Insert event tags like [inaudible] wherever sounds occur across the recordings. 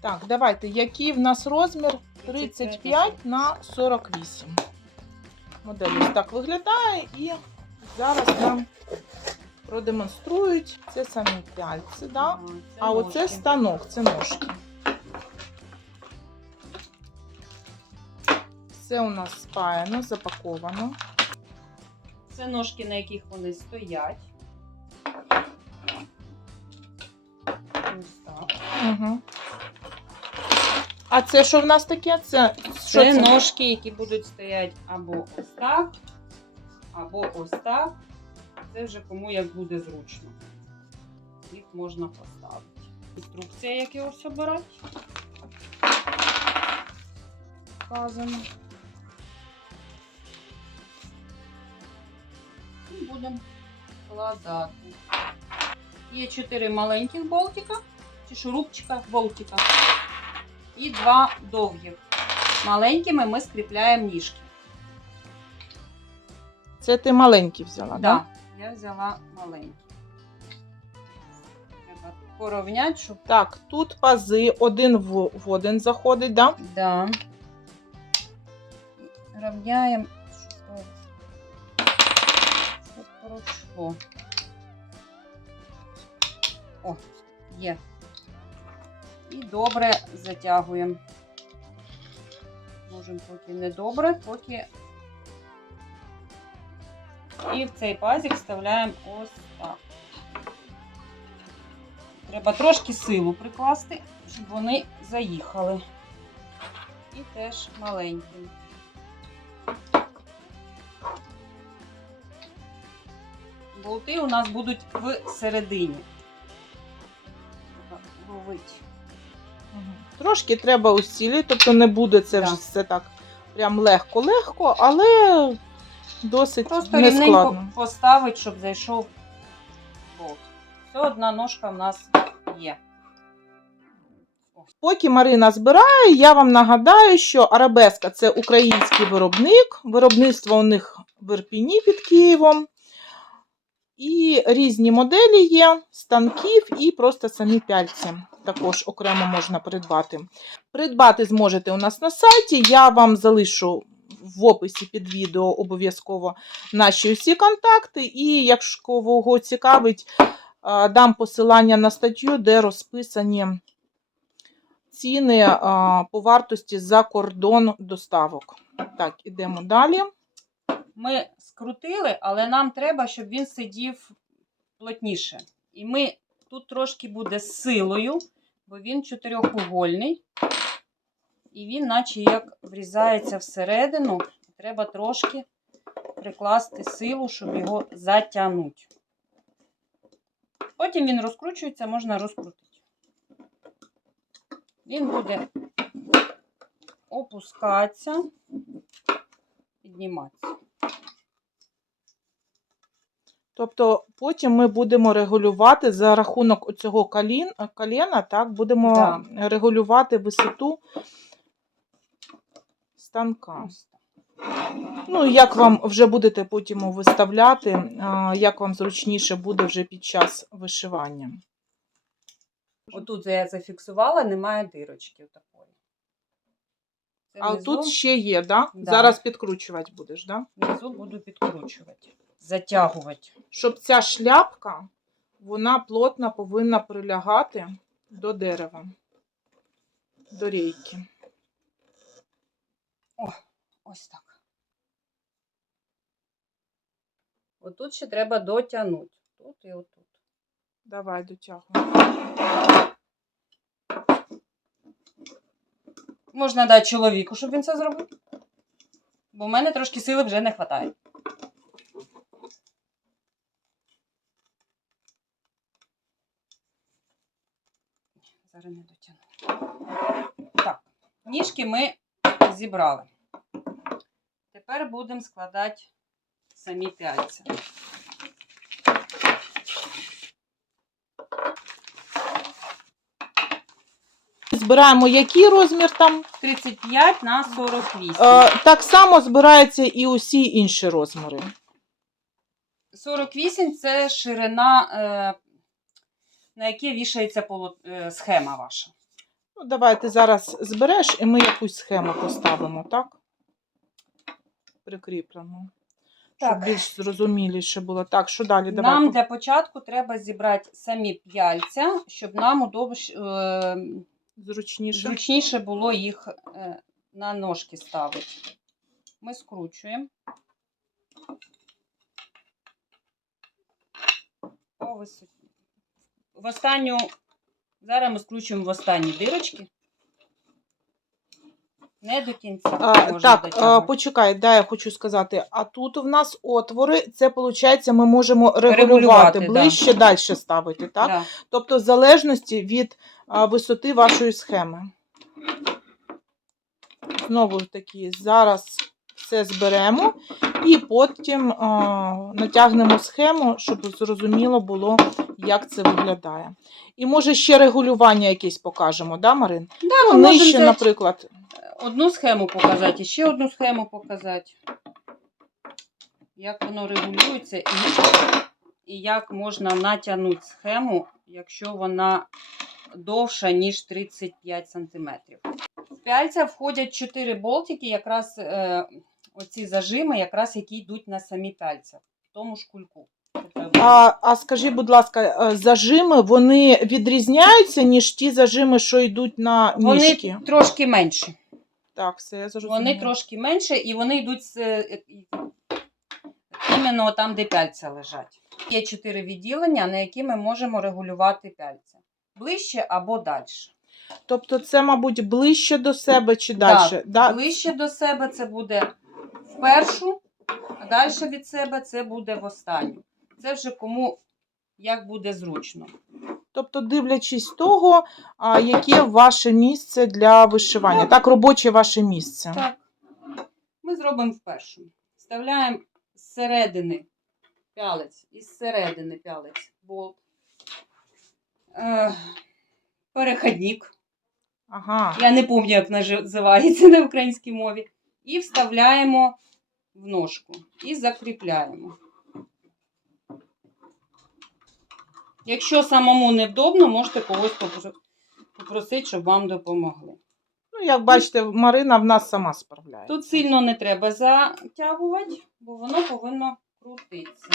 Так, давайте, який в нас розмір? 35 на 48. Модель ось так виглядає і зараз нам продемонструють. Це самі пяльці, да? А оце станок, це ножки. Все у нас спаяно, запаковано. Це ножки, на яких вони стоять. А це що в нас таке? Це, що Це ножки, які будуть стояти або ось так, або ось так. Це вже кому як буде зручно. Їх можна поставити. Інструкція, як його все обирати. Вказано. І будемо складати. Є чотири маленьких болтика, чи шурупчика болтика. І два довгих. Маленькими ми скріпляємо ніжки. Це ти маленький взяла, так? Да, я взяла маленькі. Треба порівняти, щоб. Так, тут пази один в, в один заходить, да? Да. Рівняємо, щоб, щоб пройшло. О, є. І добре затягуємо. Можемо поки не добре, поки. І в цей пазик вставляємо ось так. Треба трошки силу прикласти, щоб вони заїхали. І теж маленьким. Болти у нас будуть в середині. Треба ловити. Трошки треба усілі, тобто не буде це вже все так прям легко-легко, але досить Просто рівненько нескладно. поставити, щоб зайшов болт. Все, одна ножка в нас є. Поки Марина збирає, я вам нагадаю, що Арабеска це український виробник. Виробництво у них в Ірпіні під Києвом. І різні моделі є, станків і просто самі пяльці. Також окремо можна придбати. Придбати зможете у нас на сайті. Я вам залишу в описі під відео обов'язково наші усі контакти. І якщо кого цікавить, дам посилання на статтю, де розписані ціни по вартості за кордон доставок. Так, ідемо далі. Ми скрутили, але нам треба, щоб він сидів плотніше. І ми тут трошки буде з силою, бо він чотирьохугольний. І він, наче як врізається всередину, треба трошки прикласти силу, щоб його затягнути. Потім він розкручується, можна розкрутити. Він буде опускатися, підніматися. Тобто потім ми будемо регулювати за рахунок цього колін, коліна, так, будемо Да. регулювати висоту станка. Ну, як вам вже будете потім виставляти, як вам зручніше буде вже під час вишивання. Отут я зафіксувала, немає дирочки такої. Це А внизу, тут ще є, да? Да. Зараз підкручувати будеш, да? внизу буду підкручувати, затягувати. Щоб ця шляпка, вона плотно повинна прилягати до дерева, до рейки. Ось так. Отут ще треба дотягнути. Тут і отут. Давай дотягуй. Можна дати чоловіку, щоб він це зробив. Бо в мене трошки сили вже не вистачає. Зараз не дотягну. Так, ніжки ми зібрали. Тепер будемо складати самі пяльця. Збираємо який розмір там. 35 на 48. Е, так само збираються і усі інші розміри. 48 це ширина, е, на яке вішається поло- е, схема ваша. Ну, давай ти зараз збереш і ми якусь схему поставимо, так? Прикріплену. Щоб більш зрозуміліше було. Так, що далі? Давай. Нам для початку треба зібрати самі п'яльця, щоб нам удобш... е, Зручніше. зручніше було їх е, на ножки ставити. Ми скручуємо. По висоті. В останню, зараз ми скручуємо в останні дирочки. Не до кінця. А, можна так, а, почекай, да, я хочу сказати. А тут в нас отвори, це виходить, ми можемо регулювати, Регулювати, да. ближче, далі ставити, так? Да. Тобто, в залежності від а, висоти вашої схеми. Знову таки, зараз все зберемо і потім а, натягнемо схему, щоб зрозуміло було, як це виглядає. І може ще регулювання якесь покажемо, да, Марин? Да, Ну, ми нижче, наприклад. Одну схему показати, і ще одну схему показати. Як воно регулюється і, і як можна натягнути схему, якщо вона довша, ніж 35 см. В пяльця входять 4 болтики, якраз е, оці зажими, якраз які йдуть на самі пяльця, в тому ж кульку. А, а скажи, будь ласка, е, зажими вони відрізняються, ніж ті зажими, що йдуть на Вони трошки менші. Так, все я зрозуміла. Вони трошки менше і вони йдуть з, е, іменно там, де пяльця лежать. Є чотири відділення, на які ми можемо регулювати пяльця. Ближче або далі. Тобто це, мабуть, ближче до себе чи далі? Так, Да? Ближче до себе це буде в першу, а далі від себе це буде в останню. Це вже кому як буде зручно. Тобто, дивлячись того, яке ваше місце для вишивання. Так, робоче ваше місце. Так. Ми зробимо в першому. Вставляємо з середини пялець, із середини пялець болт. Е, переходник. Ага. Я не пам'ятаю, як називається на українській мові. І вставляємо в ножку і закріпляємо. Якщо самому невдобно, можете когось попросити, щоб вам допомогли. Ну, як бачите, Марина в нас сама справляється. Тут сильно не треба затягувати, бо воно повинно крутитися.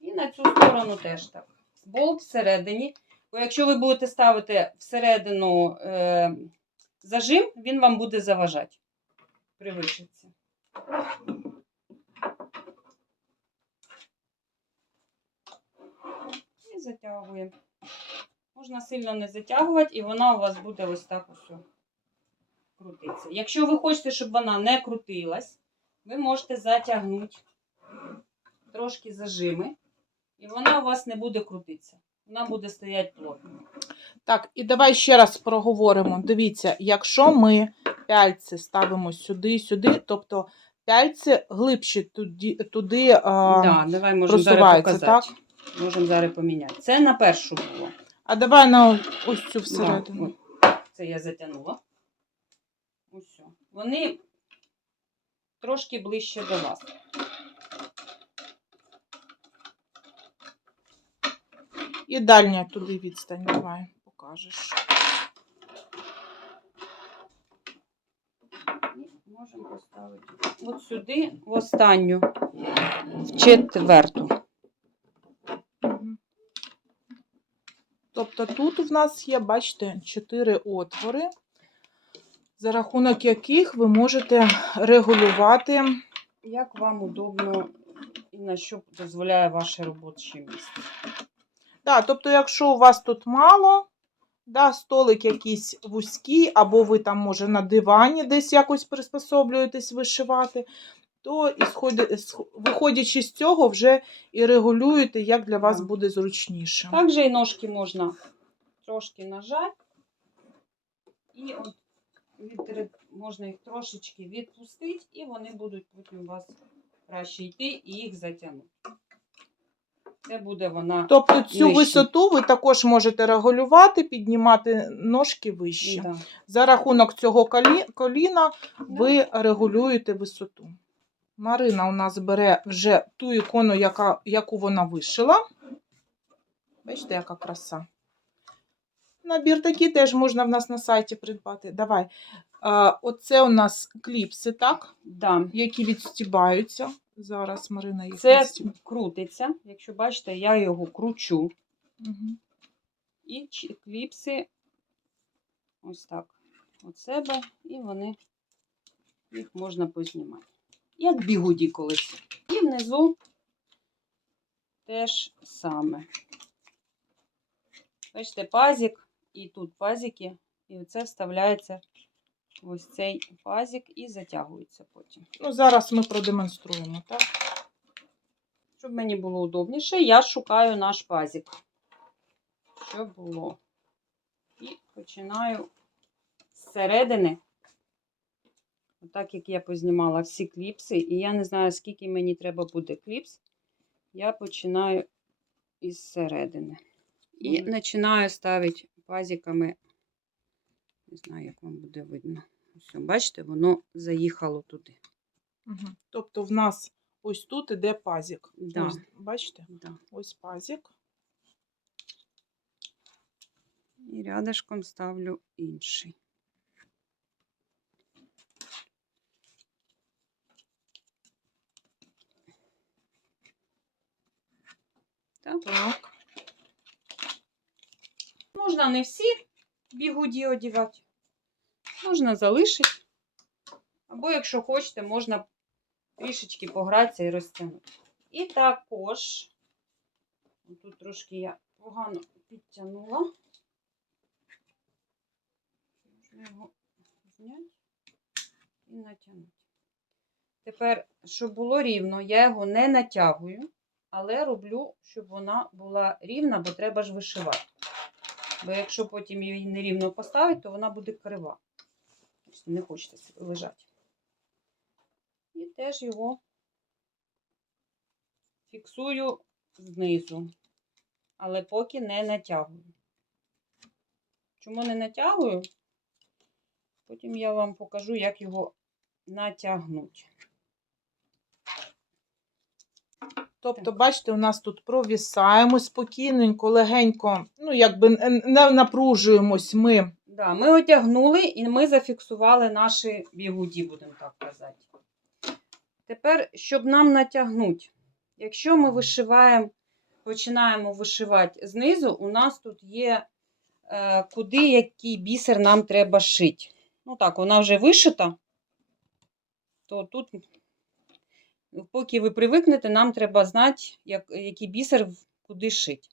І на цю сторону теж так. Болт всередині. Бо якщо ви будете ставити всередину е, зажим, він вам буде заважати при вишивці. І затягуємо. Можна сильно не затягувати, і вона у вас буде ось так ось крутитися. Якщо ви хочете, щоб вона не крутилась, ви можете затягнути трошки зажими, і вона у вас не буде крутитися. Вона буде стояти плотно. Так, і давай ще раз проговоримо. Дивіться, якщо ми пяльці ставимо сюди, сюди, тобто пяльці глибше туди, туди а, да, давай можемо зараз просувається, показати. Можемо зараз поміняти. Це на першу було. а давай на ось цю Да, всередину. от. Це я затягнула. Ось. все. Вони трошки ближче до вас. І дальня туди відстань, давай покажеш. І можемо поставити от сюди, в останню, в четверту. Тобто тут в нас є, бачите, чотири отвори, за рахунок яких ви можете регулювати. Як вам удобно і на що дозволяє ваше робоче місце? Да, тобто, якщо у вас тут мало, да, столик якийсь вузький, або ви там, може, на дивані десь якось приспособлюєтесь вишивати, то виходячи з цього, вже і регулюєте, як для вас буде зручніше. Також і ножки можна трошки нажати. І от від, можна їх трошечки відпустити, і вони будуть потім у вас краще йти і їх затягнути. Це буде вона. Тобто цю Нижче. висоту ви також можете регулювати, піднімати ножки вище. Да. За рахунок цього колі- коліна ви регулюєте висоту. Марина у нас бере вже ту ікону, яка, яку вона вишила. Бачите, яка краса. Набір такий теж можна в нас на сайті придбати. Давай. А, оце у нас кліпси, так? Да. Які відстібаються. Зараз Марина їх Це відстіб- крутиться. Якщо бачите, я його кручу. Мгм. І кліпси ось так от себе, і вони їх можна познімати. Як бігуді колись. І внизу теж саме. Бачите, пазик, і тут пазики, і оце вставляється в ось цей пазик і затягується потім. Ну, зараз ми продемонструємо, так? Щоб мені було удобніше, я шукаю наш пазик. Щоб було. І починаю зсередини. Отак як я познімала всі кліпси, і я не знаю, скільки мені треба буде кліпс, я починаю із середини. І починаю ставити пазиками. Не знаю, як вам буде видно. Ось, бачите, воно заїхало туди. Угу. Тобто в нас ось тут іде пазик. Да. Ось, бачите? Да. Ось пазик. І рядышком ставлю інший. Так. Можна не всі бігуді одягати. Можна залишити. Або, якщо хочете, можна трішечки погратися і розтягнути. І також, тут трошки я погано підтягнула. Можна його зняти і натягнути. Тепер, щоб було рівно, я його не натягую, але роблю, щоб вона була рівна, бо треба ж вишивати. Бо якщо потім її нерівно поставити, то вона буде крива. Тобто Не собі лежати. І теж його фіксую знизу, але поки не натягую. Чому не натягую? Потім я вам покажу, як його натягнути. Тобто, бачите, у нас тут провісаємо спокійненько, легенько, ну, якби не напружуємось ми. Да, ми отягнули і ми зафіксували наші бігуді, будемо так казати. Тепер, щоб нам натягнути, якщо ми вишиваємо, починаємо вишивати знизу, у нас тут є е, куди який бісер нам треба шити. Ну так, вона вже вишита, то тут, поки ви привикнете, нам треба знати, як, який бісер куди шити.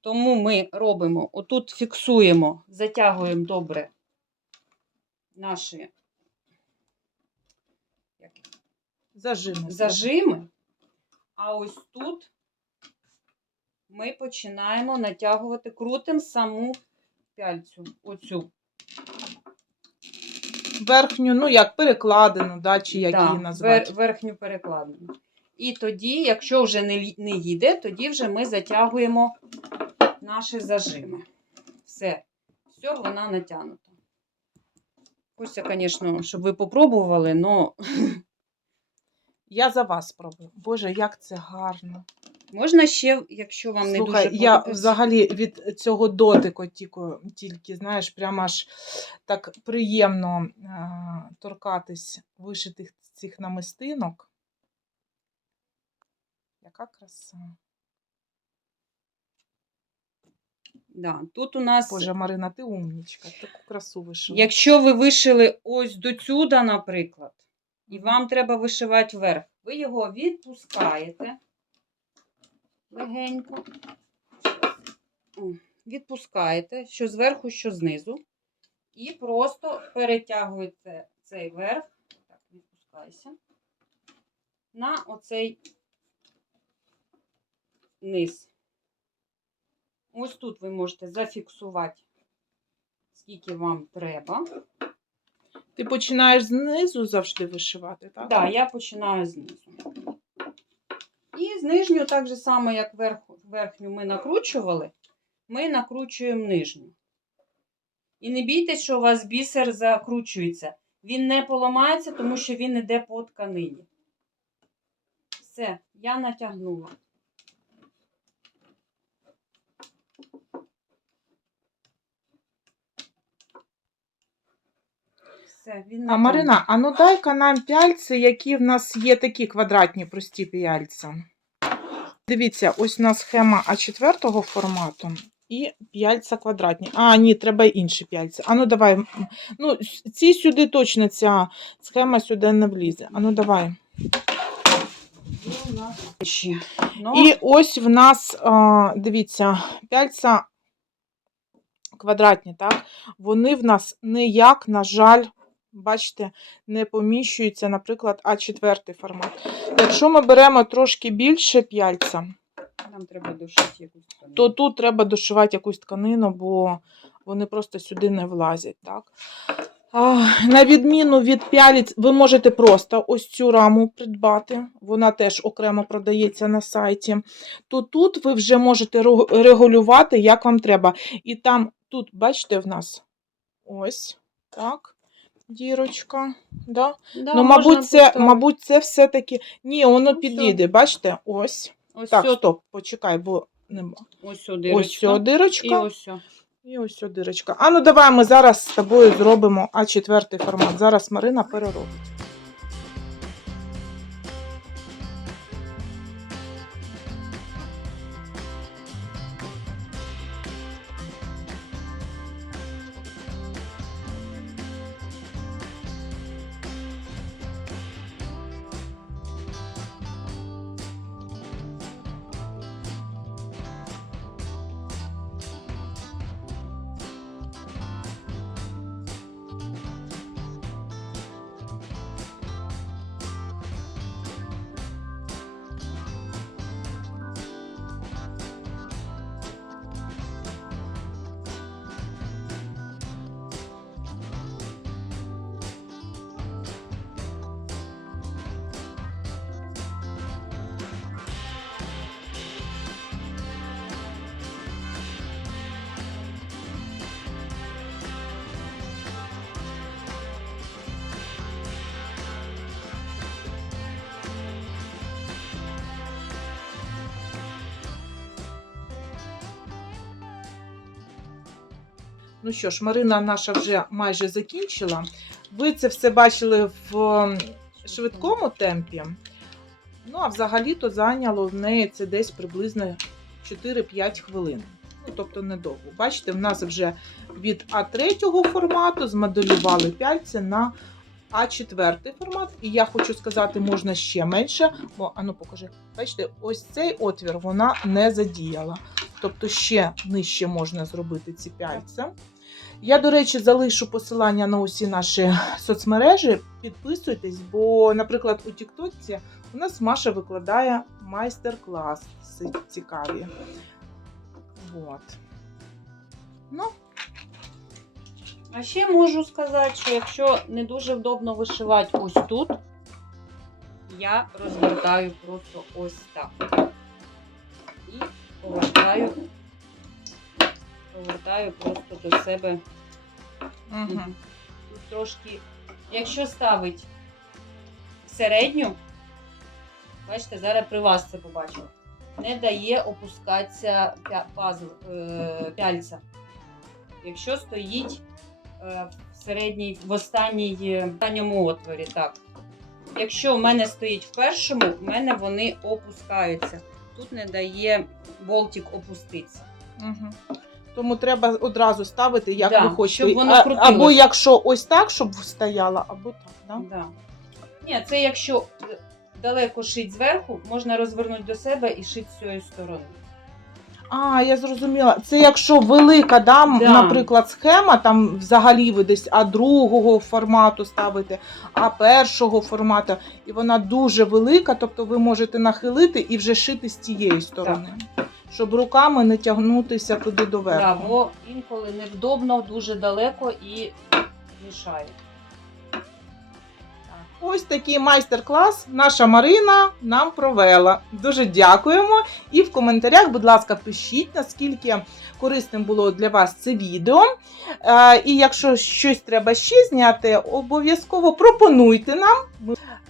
Тому ми робимо, отут фіксуємо, затягуємо добре наші як, Зажими. зажими, а ось тут ми починаємо натягувати, крутим саму пяльцю, оцю. Верхню, ну як перекладину, да, чи як Да, її назвати. вер- верхню перекладину. І тоді, якщо вже не, не їде, тоді вже ми затягуємо наші зажими. Все, все, вона натягнута. Хочеться, звісно, щоб ви попробували, але [laughs] Я за вас спробую. Боже, як це гарно. Можна ще, якщо вам не Слухай, дуже я подобається. взагалі від цього дотику тільки, тільки знаєш, прямо аж так приємно а, торкатись вишитих цих намистинок. Яка краса. Да, тут у нас, Боже, Марина, ти умнічка, таку красу вишила. якщо ви вишили ось до сюди, наприклад, і вам треба вишивати вверх, ви його відпускаєте легенько. О, Відпускаєте, що зверху, що знизу. І просто перетягуєте цей верх, так, відпускайся, на оцей низ. Ось тут ви можете зафіксувати, скільки вам треба. Ти починаєш знизу завжди вишивати, так? Так, да, я починаю знизу. І з нижню, так же само, як верх, верхню ми накручували, ми накручуємо нижню. І не бійтесь, що у вас бісер закручується. Він не поламається, тому що він йде по тканині. Все, я натягнула. Все, він А. Марина, а ну дай-ка нам пяльці, які в нас є такі квадратні прості пяльця. Дивіться, ось у нас схема А4 формату і пяльця квадратні. А, ні, треба інші пяльця. А ну давай. Ну, ці сюди точно ця схема сюди не влізе. А ну давай. І. Ну, І ось в нас, дивіться, пяльця квадратні, так? Вони в нас ніяк, на жаль, бачите, не поміщуються, наприклад, А4 формат. Якщо ми беремо трошки більше пяльця, нам треба душити якусь тканину. то тут треба дошивати якусь тканину, бо вони просто сюди не влазять. Так? А, на відміну від пяліць, ви можете просто ось цю раму придбати. Вона теж окремо продається на сайті. То тут ви вже можете регулювати, як вам треба. І там, тут, бачите, в нас ось так. Дірочка. Да? Да, ну, мабуть, це, поставити. мабуть, це все-таки. Ні, воно Ну, підійде, бачите? Ось. Ось Так, сьо- стоп, почекай, бо нема. ось сюди Ось дирочка. дирочка. І ось сьо. І ось дирочка. А ну давай ми зараз з тобою зробимо А4 формат. Зараз Марина переробить. Ну що ж, Марина наша вже майже закінчила. Ви це все бачили в ем, швидкому темпі. Ну, а взагалі-то зайняло в неї це десь приблизно 4-5 хвилин. Ну, тобто недовго. Бачите, в нас вже від А3 формату змоделювали пяльці на А4 формат. І я хочу сказати, можна ще менше, бо ану покажи. Бачите, ось цей отвір вона не задіяла. Тобто ще нижче можна зробити ці пяльця. Я, до речі, залишу посилання на усі наші соцмережі. Підписуйтесь, бо, наприклад, у Тіктоці у нас Маша викладає майстер-класи цікаві. От. Ну, А ще можу сказати, що якщо не дуже вдобно вишивати ось тут, я розвертаю просто ось так. І повертаю, повертаю просто до себе. угу. Трошки, якщо ставить середню, бачите, зараз при вас це побачив, не дає опускатися пазл, е, пяльця. Якщо стоїть е, в середній, в останній, е, останньому отворі, так. Якщо в мене стоїть в першому, в мене вони опускаються. Тут не дає болтик опуститися. Угу. Тому треба одразу ставити, як Да, ви хочете. щоб воно А- крутилось. або якщо ось так, щоб стояло, або так. Да? Да. Ні, це якщо далеко шить зверху, можна розвернути до себе і шити з цієї сторони. А, я зрозуміла. Це якщо велика, да, м, Да. наприклад, схема, там взагалі ви десь а другого формату ставите, а першого формату, і вона дуже велика, тобто ви можете нахилити і вже шити з тієї сторони. Щоб руками не тягнутися туди до верху. Да, бо інколи невдобно, дуже далеко і мішає. Ось такий майстер-клас наша Марина нам провела. Дуже дякуємо. І в коментарях, будь ласка, пишіть, наскільки корисним було для вас це відео. Е, І якщо щось треба ще зняти, обов'язково пропонуйте нам.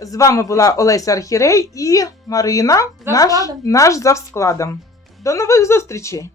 З вами була Олеся Архірей і Марина, За наш, наш за складом. До нових зустрічей!